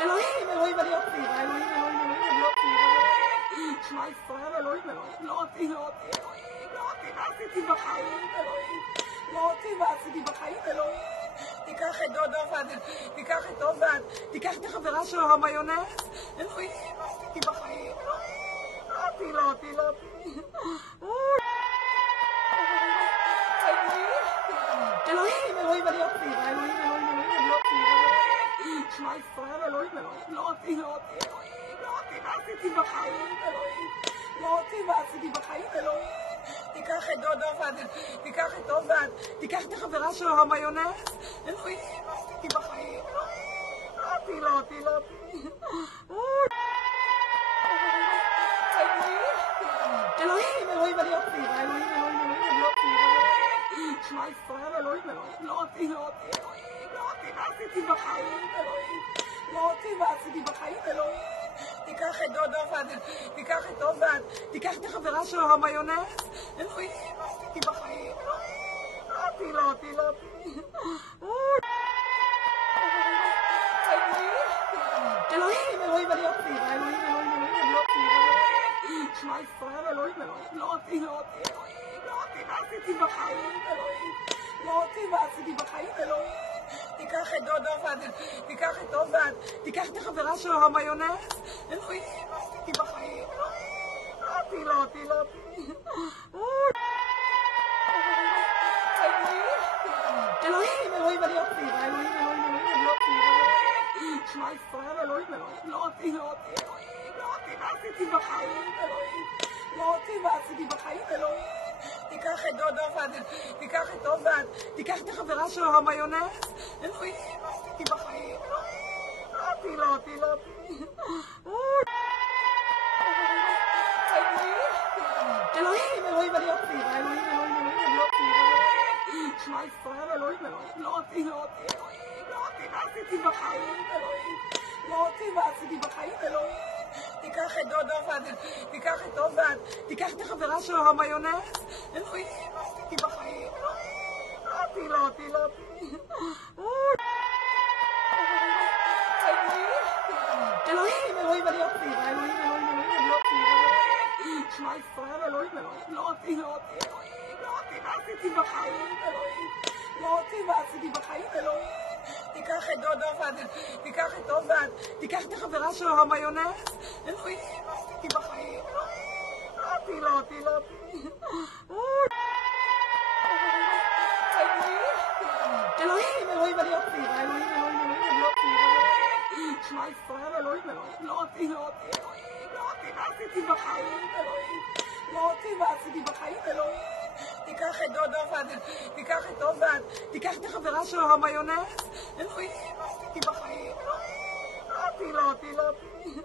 אלוהים, אלוהים, אני לא פתירה, אלוהים, אלוהים, אלוהים, אני לא פתירה. שמע ישראל, אלוהים, אלוהים, לא אותי, לא אותי, אלוהים, לא אותי, מה עשיתי בחיים, אלוהים, לא אותי, מה עשיתי בחיים, אלוהים. תיקח את דודו תיקח את עובד, תיקח את החברה שלו, המיונז, אלוהים, מה עשיתי בחיים, אלוהים, לא אותי, לא אותי, לא אותי. אלוהים, אלוהים, אני לא פתירה, אלוהים, אלוהים, אלוהים, אני לא פתירה. שמע ישראל, אלוהים, אלוהים, לא אותי, לא אותי, אלוהים, לא אותי, מה עשיתי בחיים, אלוהים, לא אותי, מה עשיתי בחיים, אלוהים. תיקח את דודו תיקח את עובד, תיקח את החברה שלו, המיונז, אלוהים, מה עשיתי בחיים, אלוהים, לא אותי, לא אותי, לא אותי. אלוהים, אלוהים, אני לא פתירה, אלוהים, אלוהים, אלוהים, אני לא פתירה. שמע ישראל, אלוהים, אלוהים, לא אותי, לא אותי, אלוהים, לא אותי, מה עשיתי בחיים, אלוהים, לא אותי, מה עשיתי בחיים, אלוהים. תיקח את דודו תיקח את עובד, תיקח את החברה שלו, המיונז, אלוהים, מה עשיתי בחיים, אלוהים, לא אותי, לא אותי, לא אותי. אלוהים, אלוהים, אני לא פתירה, אלוהים, אלוהים, אלוהים, אני לא פתירה. שמע ישראל, אלוהים, אלוהים, לא אותי, לא אותי, אלוהים, לא אותי, מה עשיתי בחיים, אלוהים, לא אותי, מה עשיתי בחיים, אלוהים. תיקח את דודו תיקח את עובד, תיקח את החברה שלו, המיונז, אלוהים, מה עשיתי בחיים, אלוהים, לא אותי, לא אותי, לא אותי. אלוהים, אלוהים, אני לא פתירה, אלוהים, אלוהים, אלוהים, אני לא פתירה. שמע ישראל, אלוהים, אלוהים, לא אותי, לא אותי, אלוהים, לא אותי, מה עשיתי בחיים, אלוהים, לא אותי, מה עשיתי בחיים, אלוהים. תיקח את דודו תיקח את עובד, תיקח את החברה שלו, המיונז, אלוהים, מה עשיתי בחיים, אלוהים, לא אותי, לא אותי, לא אותי. אלוהים, אלוהים, אני לא פתירה, אלוהים, אלוהים, אלוהים, אני לא פתירה. שמע ישראל, אלוהים, אלוהים, לא אותי, לא אותי, אלוהים, לא אותי, מה עשיתי בחיים, אלוהים, לא אותי, מה עשיתי בחיים, אלוהים. תיקח את דודו תיקח את עובד, תיקח את החברה שלו, המיונז, אלוהים, מה עשיתי בחיים, אלוהים, לא אותי, לא אותי, לא אותי. אלוהים, אלוהים, אני לא פתירה, אלוהים, אלוהים, אלוהים, אני לא פתירה. שמע ישראל, אלוהים, אלוהים, לא אותי, לא אותי, אלוהים, לא אותי, מה עשיתי בחיים, אלוהים, לא אותי, מה עשיתי בחיים, אלוהים. תיקח את דודו תיקח את עובד, תיקח את החברה שלו, המיונז, אלוהים, מה עשיתי בחיים, אלוהים, לא אותי, לא אותי, לא אותי. אלוהים, אלוהים, אני לא פתירה, אלוהים, אלוהים, אלוהים, אני לא פתירה. שמע ישראל, אלוהים, אלוהים, לא אותי, לא אותי, אלוהים, לא אותי, מה עשיתי בחיים, אלוהים, לא אותי, מה עשיתי בחיים, אלוהים. תיקח את דודו תיקח את עובד, תיקח את החברה שלו, המיונז, אלוהים, מה עשיתי בחיים, אלוהים, לא אותי, לא אותי, לא אותי.